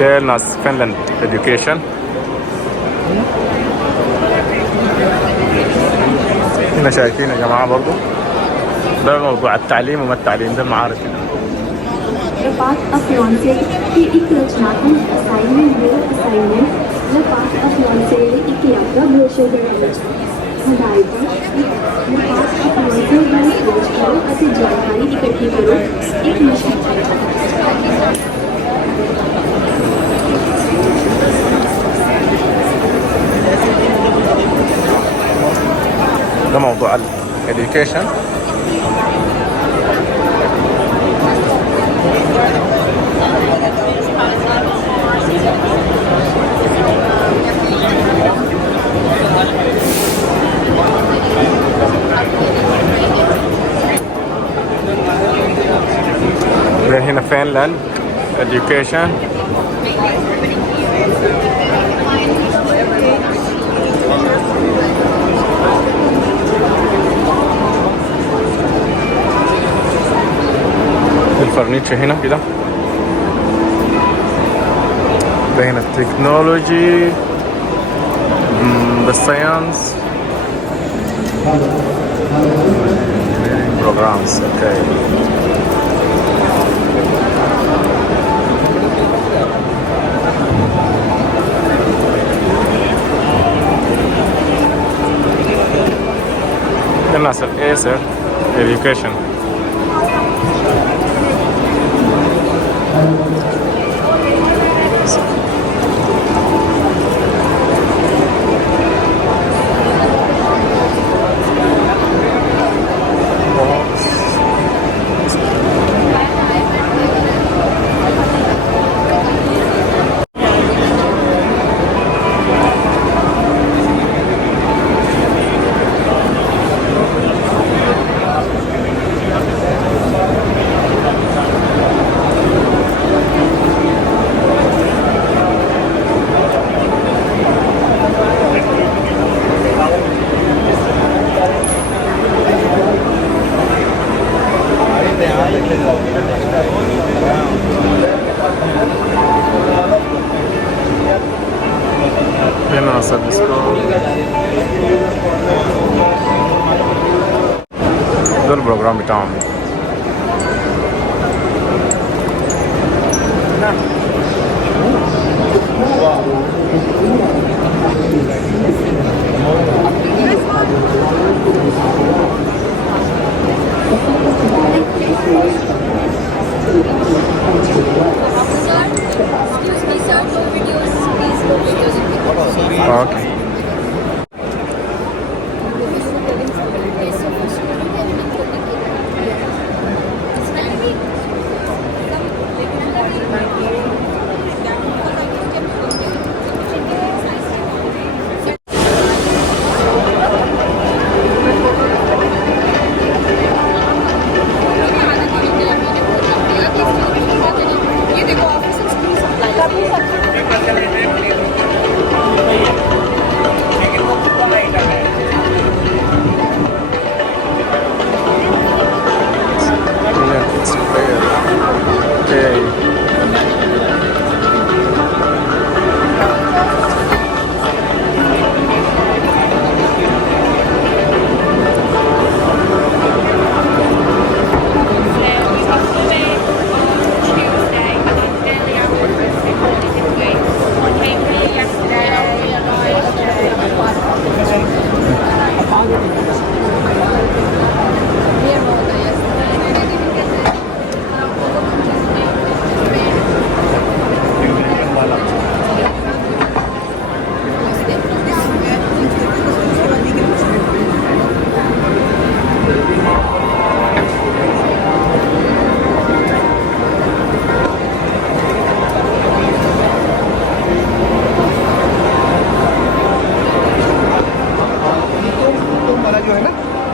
ده ناس فنلند education. هنا شايفين يا جماعة برضو ده موضوع التعليم وما التعليم ده المعارف هنا. लपाक अफियन से कि एक रचनात्मक असाइनमेंट लपाक अफियन से एक यात्रा ब्रोशर बनाना हदायत लपाक अफियन से बारे खोज करो और जानकारी इकट्ठी करो एक मुश्किल ده موضوع education. ده هنا فنلند education. الفرنيتشر هنا كده. ده هنا التكنولوجي، الساينس، programs. Okay. الناس الايسر education. هنا نصب السكور. ده البروجرام بتاعهم. Okay.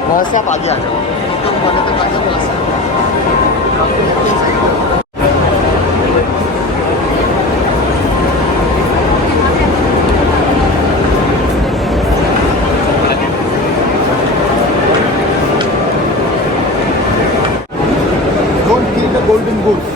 वहाँ से आप आगे आ जाओ। Don't kill the golden goose.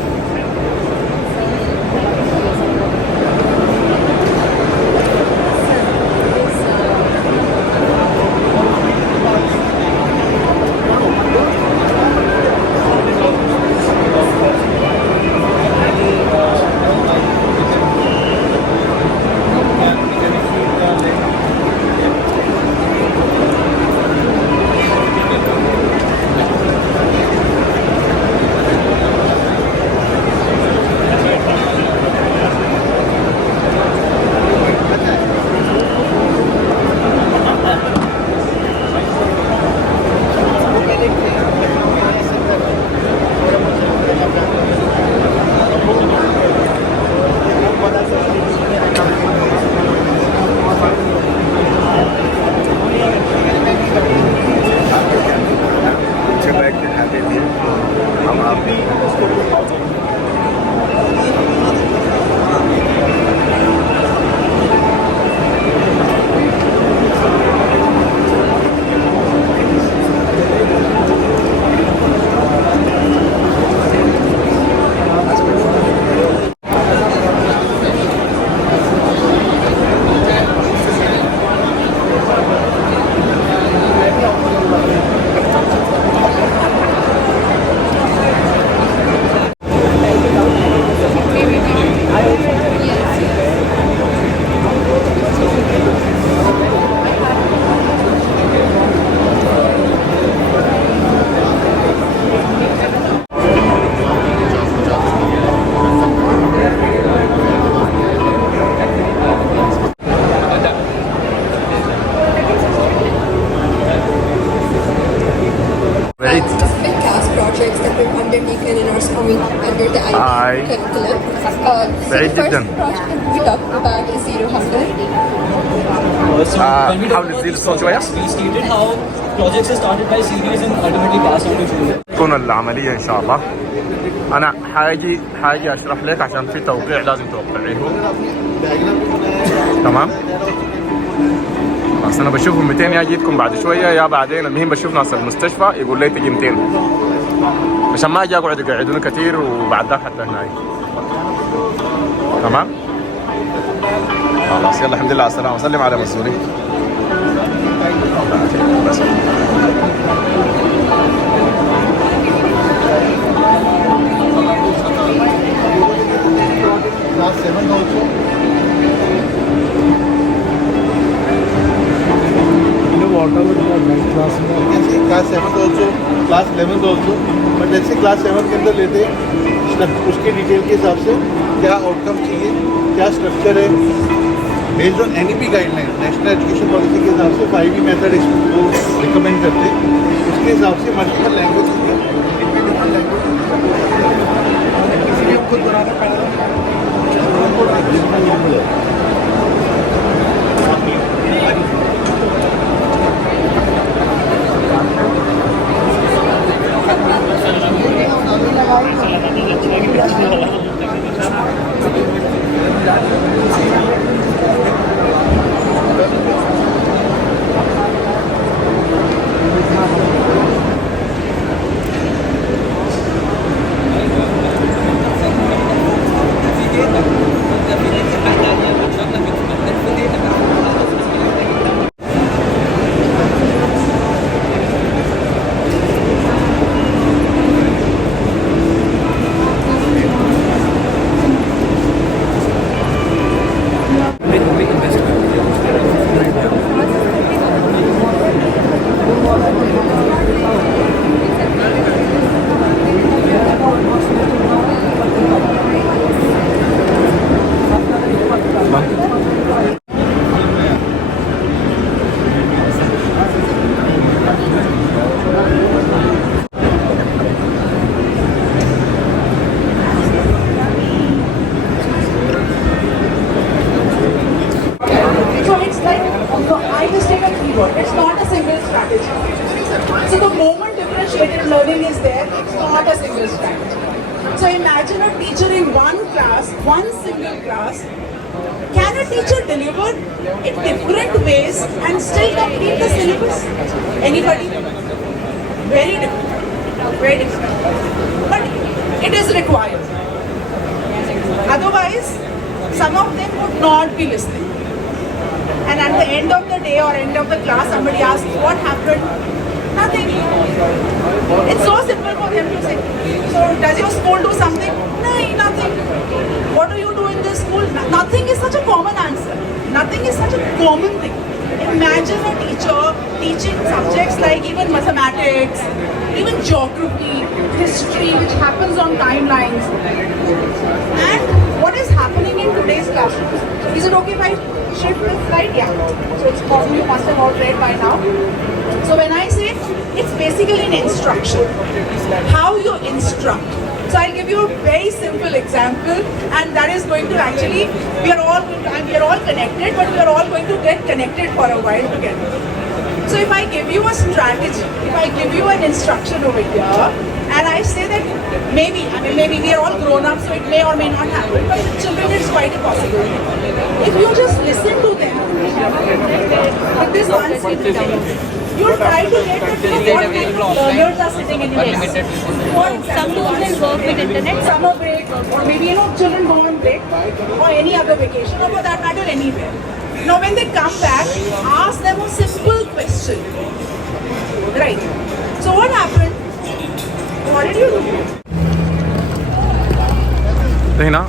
भी उसको दिखा देंगे। بعيد. Specific class projects that we've undertaken in our school under the Aye. IB curriculum. So بعيد the first جداً. project that we talked about is Zero Hunger. So when we talk حاول about تزيد these الصوت شوية. projects, we stated how projects are started by series and ultimately passed on to junior. تكون العملية إن شاء الله. أنا حاجي أشرح لك عشان في توقيع لازم توقعيه. تمام؟ بس أنا بشوفهم 200 يا جيتكم بعد شوية يا بعدين، المهم بشوف ناس المستشفى يقول لي تجي 200 عشان ما أجي أقعد يقعدوني كثير وبعد ذاك حتى هناك. تمام؟ خلاص يلا الحمد لله على السلامة، سلم على مسؤولين. بس. Class 7 also. Class 7 also, class 11 also. But let's say class 7 के अंदर लेते हैं उसके detail के हिसाब से क्या outcome चाहिए, क्या स्ट्रक्चर है, based on NEP guideline, national education policy के हिसाब से 5E मेथड इसको रिकमेंड करते हैं। उसके हिसाब से मल्टीपल लैंग्वेज इसलिए हम खुद बनाना पड़ेगा। It's not a single strategy. So the moment differentiated learning is there, it's not a single strategy. So imagine a teacher in one class, one single class. Can a teacher deliver in different ways and still complete the syllabus? Anybody? Very difficult. Very difficult. But it is required. Otherwise, some of them would not be listening. And at the end of the day or end of the class, somebody asks, what happened? Nothing. It's so simple for them to say. So, does your school do something? No, nothing. What do you do in this school? Nothing is such a common answer. Nothing is such a common thing. Imagine a teacher teaching subjects like even mathematics, even geography, history, which happens on timelines. And what is happening in today's classrooms? Is it okay if I shift this slide? Yeah. So it's probably you must have all read by now. So when I say it's basically an instruction, how you instruct. So I'll give you a very simple example, and that is going to actually, we are all connected, but we are all going to get connected for a while together. So if I give you a strategy, if I give you an instruction over here, And I say that maybe we are all grown up, so it may or may not happen, but with children it's quite impossible. If you just listen to them with this one sitting, you try to get what learners are sitting in your class. Some will work with internet, summer break, or maybe children go on break, or any other vacation, or for that matter anywhere. Now when they come back, ask them a simple question. Right. So what happened? What did you do? هنا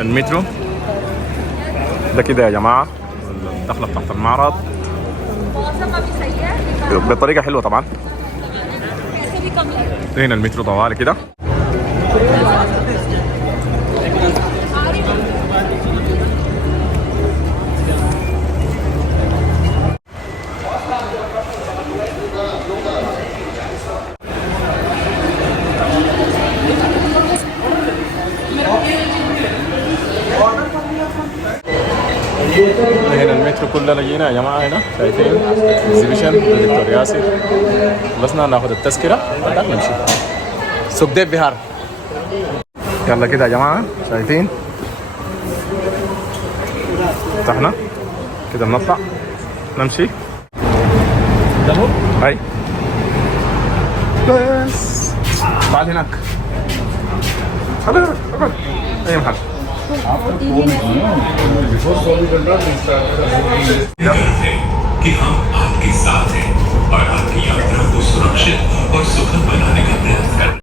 المترو ده كده يا جماعة الدخلة تحت المعرض بطريقة حلوة طبعا. هنا المترو طوالي كده. هنا المترو كلنا جينا يا جماعه هنا شايفين اكزيبيشن دكتور ياسر. خلصنا ناخذ التذكره بعدين نمشي سوق ديب بهار. يلا كده يا جماعه شايفين فتحنا كده بنطلع نمشي هاي بس بعد هناك خلينا اقعد اي محل कि हम आपके साथ हैं।